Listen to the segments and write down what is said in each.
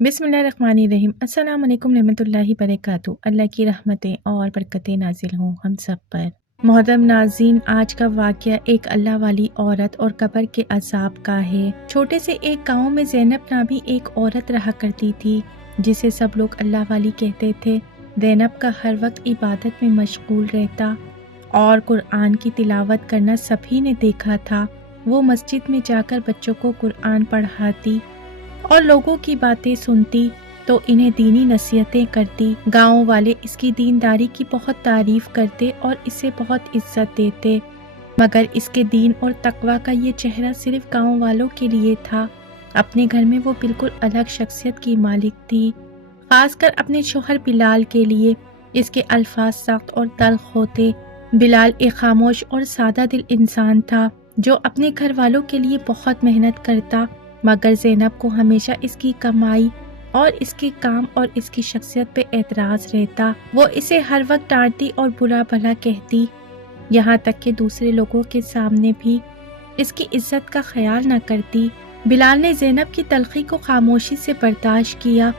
بسم اللہ الرحمن الرحیم۔ السلام علیکم رحمۃ اللہ وبرکاتہ۔ اللہ کی رحمتیں اور برکتیں نازل ہوں ہم سب پر۔ محترم ناظرین، آج کا واقعہ ایک اللہ والی عورت اور قبر کے عذاب کا ہے۔ چھوٹے سے ایک گاؤں میں زینب نامی ایک عورت رہا کرتی تھی جسے سب لوگ اللہ والی کہتے تھے۔ زینب کا ہر وقت عبادت میں مشغول رہتا اور قرآن کی تلاوت کرنا سبھی نے دیکھا تھا۔ وہ مسجد میں جا کر بچوں کو قرآن پڑھاتی اور لوگوں کی باتیں سنتی تو انہیں دینی نصیحتیں کرتی۔ گاؤں والے اس کی دینداری کی بہت تعریف کرتے اور اسے بہت عزت دیتے، مگر اس کے دین اور تقوی کا یہ چہرہ صرف گاؤں والوں کے لیے تھا۔ اپنے گھر میں وہ بالکل الگ شخصیت کی مالک تھی، خاص کر اپنے شوہر بلال کے لیے۔ اس کے الفاظ سخت اور تلخ ہوتے۔ بلال ایک خاموش اور سادہ دل انسان تھا جو اپنے گھر والوں کے لیے بہت محنت کرتا، مگر زینب کو ہمیشہ اس کی کمائی اور اس کے کام اور اس کی شخصیت پہ اعتراض رہتا۔ وہ اسے ہر وقت ڈانٹتی اور برا بھلا کہتی، یہاں تک کہ دوسرے لوگوں کے سامنے بھی اس کی عزت کا خیال نہ کرتی۔ بلال نے زینب کی تلخی کو خاموشی سے برداشت کیا،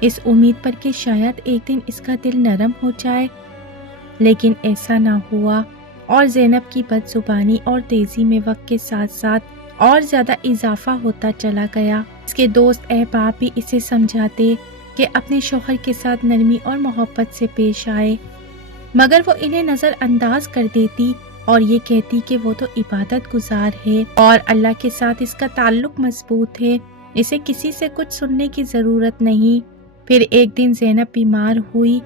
اس امید پر کہ شاید ایک دن اس کا دل نرم ہو جائے، لیکن ایسا نہ ہوا اور زینب کی بد زبانی اور تیزی میں وقت کے ساتھ ساتھ اور زیادہ اضافہ ہوتا چلا گیا۔ اس کے دوست احباب بھی اسے سمجھاتے کہ اپنے شوہر کے ساتھ نرمی اور محبت سے پیش آئے، مگر وہ انہیں نظر انداز کر دیتی اور یہ کہتی کہ وہ تو عبادت گزار ہے اور اللہ کے ساتھ اس کا تعلق مضبوط ہے، اسے کسی سے کچھ سننے کی ضرورت نہیں۔ پھر ایک دن زینب بیمار ہوئی،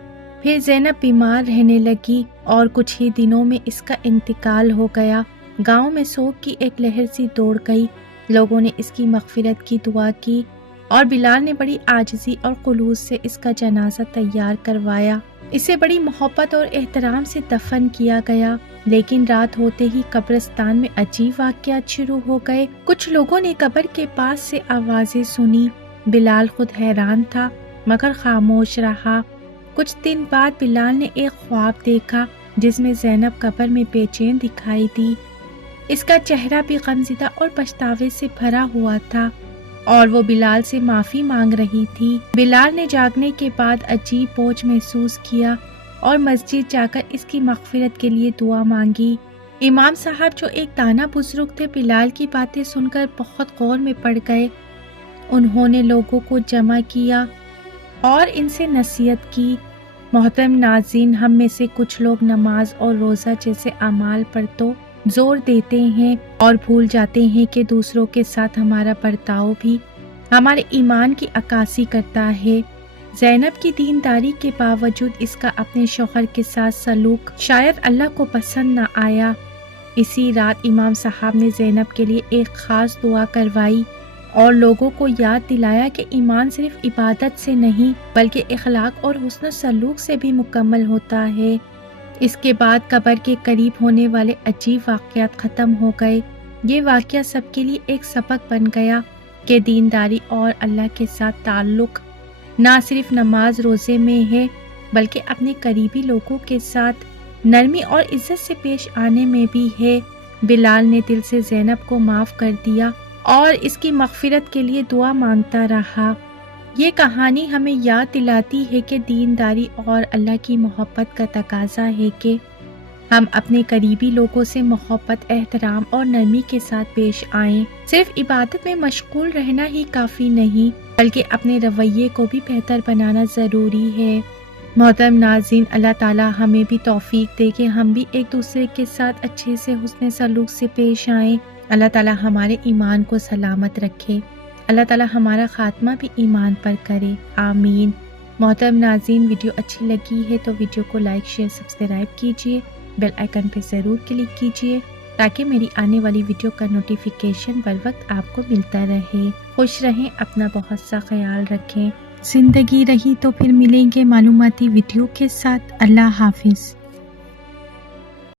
پھر زینب بیمار رہنے لگی اور کچھ ہی دنوں میں اس کا انتقال ہو گیا۔ گاؤں میں سوگ کی ایک لہر سی دوڑ گئی، لوگوں نے اس کی مغفرت کی دعا کی اور بلال نے بڑی عاجزی اور خلوص سے اس کا جنازہ تیار کروایا۔ اسے بڑی محبت اور احترام سے دفن کیا گیا، لیکن رات ہوتے ہی قبرستان میں عجیب واقعات شروع ہو گئے۔ کچھ لوگوں نے قبر کے پاس سے آوازیں سنی، بلال خود حیران تھا مگر خاموش رہا۔ کچھ دن بعد بلال نے ایک خواب دیکھا جس میں زینب قبر میں بے چین دکھائی دی۔ اس کا چہرہ بھی غمزدہ اور پچھتاوے سے بھرا ہوا تھا اور وہ بلال سے معافی مانگ رہی تھی۔ بلال نے جاگنے کے بعد عجیب بوجھ محسوس کیا اور مسجد جا کر اس کی مغفرت کے لیے دعا مانگی۔ امام صاحب جو ایک دانا بزرگ تھے، بلال کی باتیں سن کر بہت غور میں پڑ گئے۔ انہوں نے لوگوں کو جمع کیا اور ان سے نصیحت کی۔ محترم ناظرین، ہم میں سے کچھ لوگ نماز اور روزہ جیسے اعمال پر تو زور دیتے ہیں اور بھول جاتے ہیں کہ دوسروں کے ساتھ ہمارا برتاؤ بھی ہمارے ایمان کی عکاسی کرتا ہے۔ زینب کی دینداری کے باوجود اس کا اپنے شوہر کے ساتھ سلوک شاید اللہ کو پسند نہ آیا۔ اسی رات امام صاحب نے زینب کے لیے ایک خاص دعا کروائی اور لوگوں کو یاد دلایا کہ ایمان صرف عبادت سے نہیں بلکہ اخلاق اور حسن سلوک سے بھی مکمل ہوتا ہے۔ اس کے بعد قبر کے قریب ہونے والے عجیب واقعات ختم ہو گئے۔ یہ واقعہ سب کے لیے ایک سبق بن گیا کہ دینداری اور اللہ کے ساتھ تعلق نہ صرف نماز روزے میں ہے بلکہ اپنے قریبی لوگوں کے ساتھ نرمی اور عزت سے پیش آنے میں بھی ہے۔ بلال نے دل سے زینب کو معاف کر دیا اور اس کی مغفرت کے لیے دعا مانگتا رہا۔ یہ کہانی ہمیں یاد دلاتی ہے کہ دینداری اور اللہ کی محبت کا تقاضا ہے کہ ہم اپنے قریبی لوگوں سے محبت، احترام اور نرمی کے ساتھ پیش آئیں۔ صرف عبادت میں مشغول رہنا ہی کافی نہیں بلکہ اپنے رویے کو بھی بہتر بنانا ضروری ہے۔ محترم ناظرین، اللہ تعالی ہمیں بھی توفیق دے کہ ہم بھی ایک دوسرے کے ساتھ اچھے سے حسن سلوک سے پیش آئیں۔ اللہ تعالی ہمارے ایمان کو سلامت رکھے، اللہ تعالی ہمارا خاتمہ بھی ایمان پر کرے، آمین۔ محترم ناظرین، ویڈیو اچھی لگی ہے تو ویڈیو کو لائک، شیئر، سبسکرائب کیجیے، بیل آئیکن پہ ضرور کلک کیجیے تاکہ میری آنے والی ویڈیو کا نوٹیفیکیشن بر وقت آپ کو ملتا رہے۔ خوش رہیں، اپنا بہت سا خیال رکھیں۔ زندگی رہی تو پھر ملیں گے معلوماتی ویڈیو کے ساتھ۔ اللہ حافظ۔